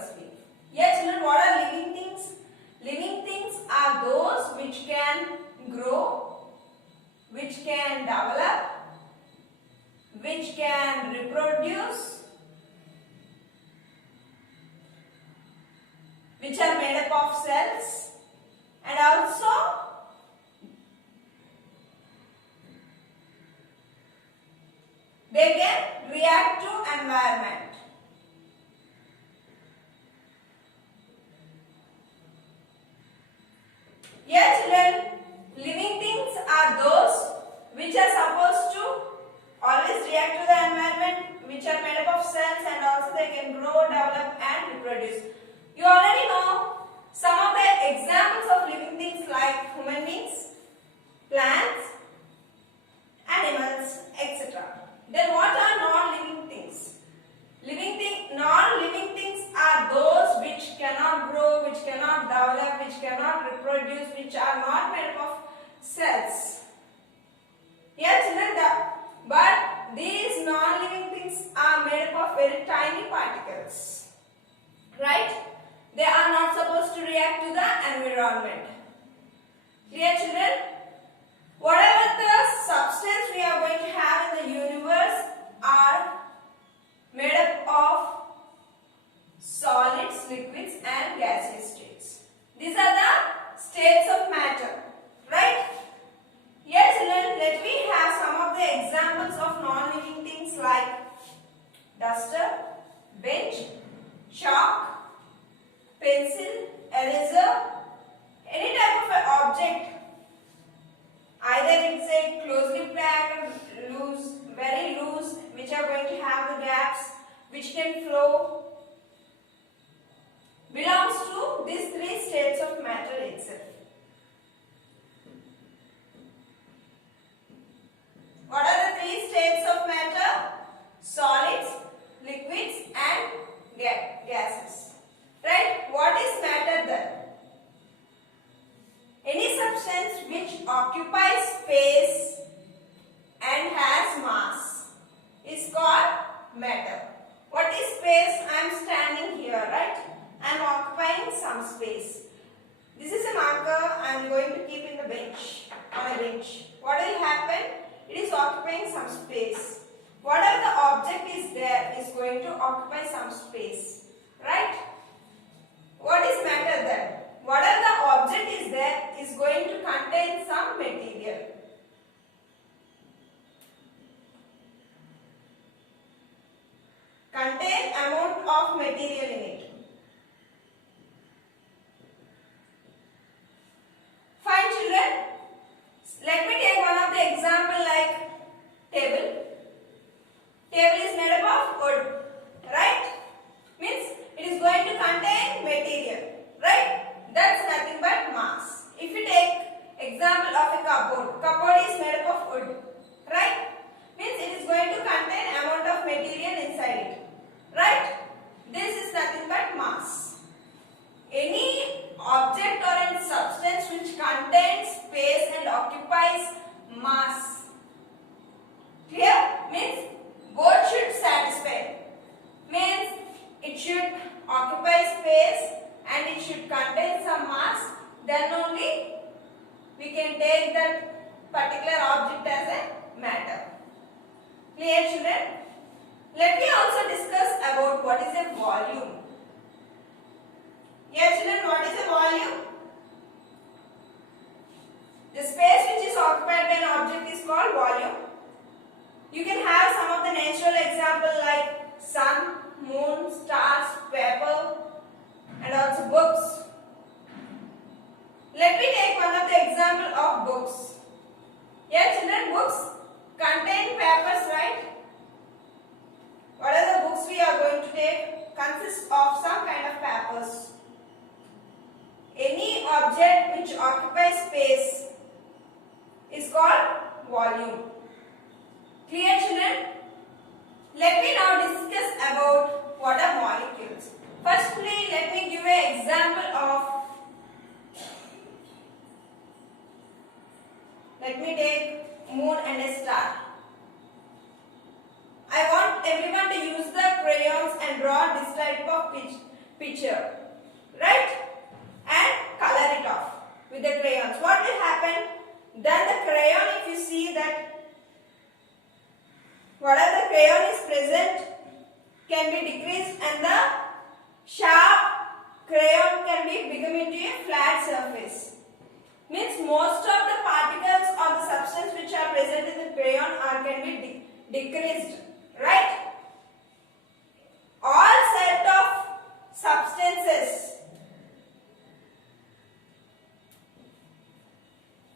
sleep. Yes, children, what are living things? Living things are those which can grow, which can develop, which can reproduce, which are made up of cells, and also they can react to environment. Yes, children, living things are those which are supposed to always react to the environment, which are made up of cells, and also they can grow, develop and reproduce. You already know some of the examples of living things like human beings, plants, animals, etc. Then what are non-living things? Non-living things are those which cannot grow, which cannot develop, which cannot reproduce, which are not made up of cells. Yes, children, but these non-living things are made up of very tiny particles. Right? They are not supposed to react to the environment. Clear, children? Whatever the substance we are going to have in the universe are made up of solids, liquids and gaseous states. These are the states of matter. Right? Yes, children, let me have some of the examples of non-living things like duster, bench, chalk, pencil, eraser, any type of an object. Either it's a closely packed, loose, very loose, which are going to have the gaps, which can flow, belongs to these three states of matter itself. What are the three states of matter? Solids, liquids and gases. Right? What is matter then? Any substance which occupies space and has mass is called matter. What is space? I am standing here, right? I am occupying some space. This is a marker I am going to keep in the bench, on a bench. What will happen? It is occupying some space. Whatever the object is there is going to occupy some space. Right? What is matter then? Whatever the object is there is going to contain some material. Contain amount of material in it. Fine, children. Let me take one of the example like table. Table is made up of wood, right? Means it is going to contain material, right? That's nothing but mass. If you take example of a cupboard, cupboard is made up of wood, right? Means it is going to contain amount of material inside it, right? This is nothing but mass. Any object or any substance which contains space and occupies mass. Clear? Means both should satisfy. Means it should occupy space and it should contain some mass. Then only we can take that particular object as a matter. Clear, children? Let me also discuss about what is a volume. Yes, children, what is a volume? The space which is occupied by an object is called volume. You can have some of the natural examples like sun, moon, stars, paper and also books. Let me take one of the example of books. Yes, children, books contain papers, right? What are the books we are going to take? Consists of some kind of papers. Any object which occupies space is called volume. Clear, children? Let me now discuss about what are molecules. Firstly, let me give an example of, let me take moon and a star. I want everyone to use the crayons and draw this type of picture, right? And color it off with the crayons. What will happen? Then the crayon, if you see that whatever the crayon is present can be decreased and the sharp crayon can be become into a flat surface. Means most of the particles or the substance which are present in the crayon are can be decreased, right? All set of substances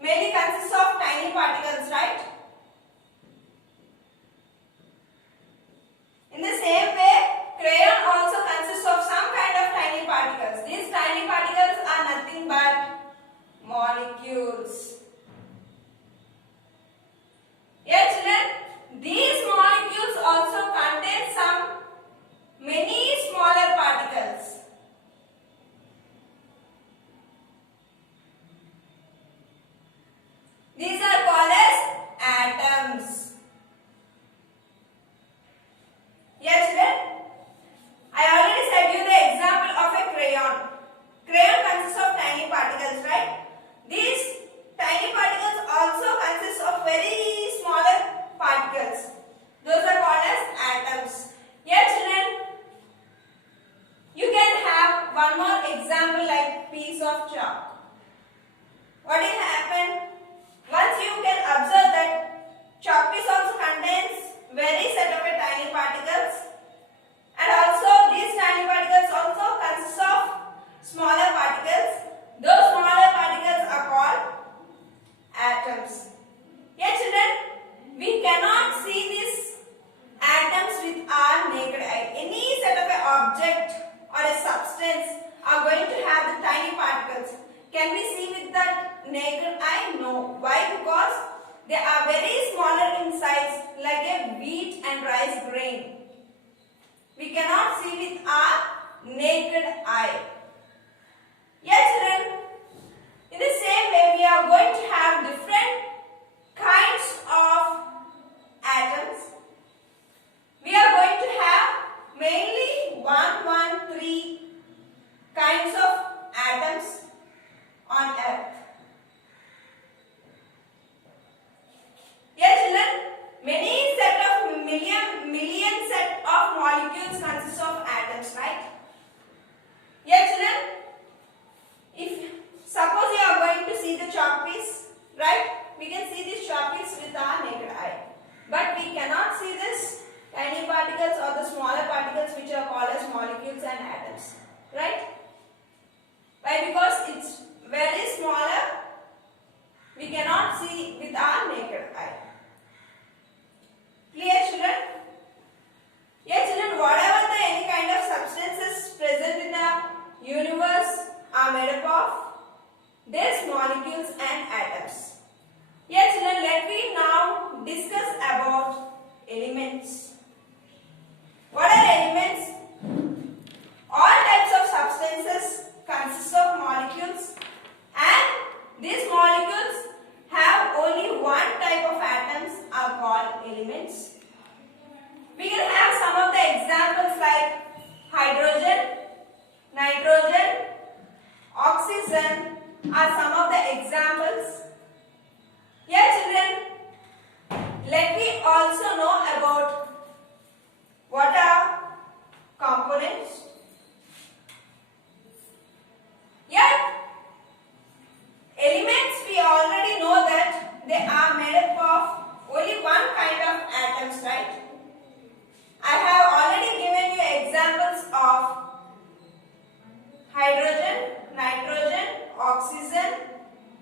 mainly consists of tiny particles, right? In the same way, crayon also consists of some kind of tiny particles. These tiny particles are nothing but molecules. Yes, children, these molecules also contain some many smaller particles. These are called as atoms. Yes, children, I already said you the example of a crayon. Crayon consists of tiny particles, right? These tiny particles also consist of very smaller particles. Those are called as atoms. Yes, children, you can have one more example like piece of chalk. What will happen? Once you can observe that chalk piece also contains very set of tiny particles, and also these tiny particles also consist of smaller particles. Those smaller particles are called atoms. Yes, children, we cannot see these atoms with our naked eye. Any set of an object or a substance are going to have the tiny particles. Can we see with the naked eye? No. Why? Because they are very smaller in size, like a wheat and rice grain. We cannot see with our naked eye. Yes, children. In the same way, we are going to have different kinds of atoms. We are going to have mainly 3 kinds of atoms on Earth. Yes, children, many set of million set of molecules consist of atoms, right? Yes, children, if suppose you are going to see the chalk piece, right? We can see this chalk piece with our naked eye, but we cannot see this tiny particles or the smaller particles which are called as molecules and atoms, right? Why? Because it's very smaller, we cannot see with our naked eye. Clear, children? Yes, children, whatever the any kind of substances present in the universe are made up of these molecules and atoms. Yes, children, let me now discuss about elements. What are elements? All types of substances consist of molecules, and these molecules have only one type of atoms are called elements. We can have some of the examples like hydrogen, nitrogen, oxygen are some of the examples. Yes, children, let me also know about what are components. Yeah, elements we already know that they are made up of only one kind of atoms, right? I have already given you examples of hydrogen, nitrogen, oxygen,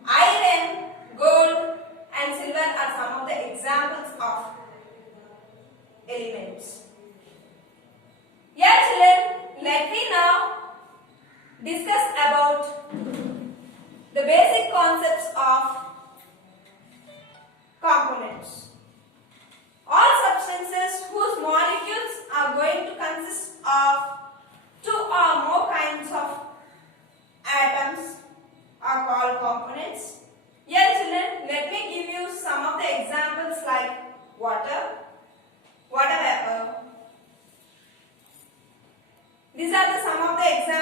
iron, gold and silver are some of the examples of elements. Yes, children, let me now discuss about the basic concepts of components. All substances whose molecules are going to consist of 2 or more kinds of atoms are called components. Yes, children, let me give you some of the examples like water, water vapor. These are some of the examples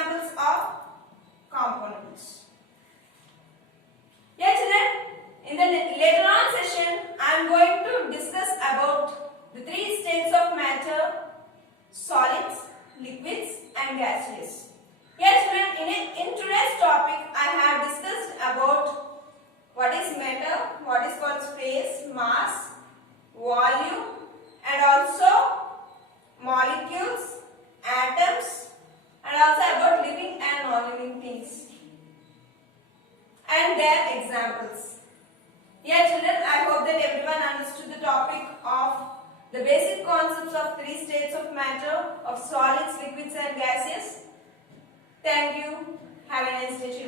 and gaseous. Yes, children, in today's topic, I have discussed about what is matter, what is called space, mass, volume, and also molecules, atoms, and also about living and non-living things and their examples. Yeah, children, I hope that everyone understood the topic of the basic concepts of three states of matter, of solids, liquids, and gases. Thank you. Have a nice day, children.